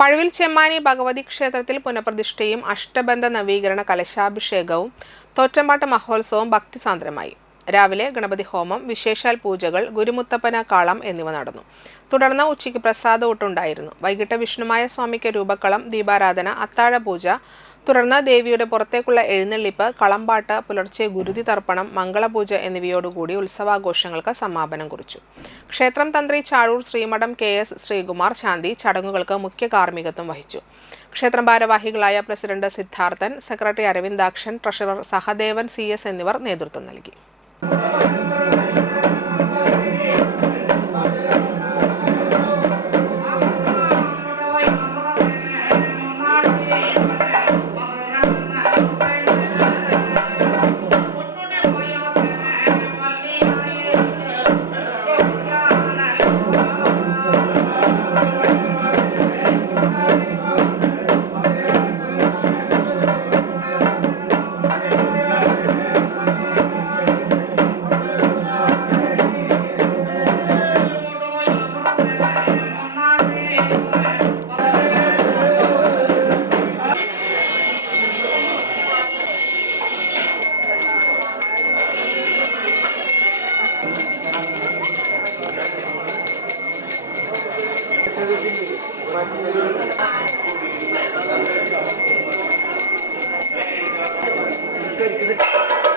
പഴുവിൽ ചെമ്മാനി ഭഗവതി ക്ഷേത്രത്തിൽ പുനഃപ്രതിഷ്ഠയും അഷ്ടബന്ധ നവീകരണ കലശാഭിഷേകവും തോറ്റമ്പാട്ട് മഹോത്സവവും ഭക്തിസാന്ദ്രമായി. രാവിലെ ഗണപതി ഹോമം, വിശേഷാൽ പൂജകൾ, ഗുരുമുത്തപ്പന കാളം എന്നിവ നടന്നു. തുടർന്ന് ഉച്ചയ്ക്ക് പ്രസാദഊട്ടുണ്ടായിരുന്നു. വൈകിട്ട് വിഷ്ണുമായ സ്വാമിക്ക് രൂപക്കളം, ദീപാരാധന, അത്താഴപൂജ, തുടർന്ന് ദേവിയുടെ പുറത്തേക്കുള്ള എഴുന്നള്ളിപ്പ്, കളംപാട്ട്, പുലർച്ചെ ഗുരുതി തർപ്പണം, മംഗളപൂജ എന്നിവയോടുകൂടി ഉത്സവാഘോഷങ്ങൾക്ക് സമാപനം കുറിച്ചു. ക്ഷേത്രം തന്ത്രി ചാഴൂർ ശ്രീമഠം KS ശ്രീകുമാർ ശാന്തി ചടങ്ങുകൾക്ക് മുഖ്യ കാർമ്മികത്വം വഹിച്ചു. ക്ഷേത്രം ഭാരവാഹികളായ president Siddharthan, secretary Aravindakshan, treasurer Sahadevan CS എന്നിവർ നേതൃത്വം നൽകി. Good.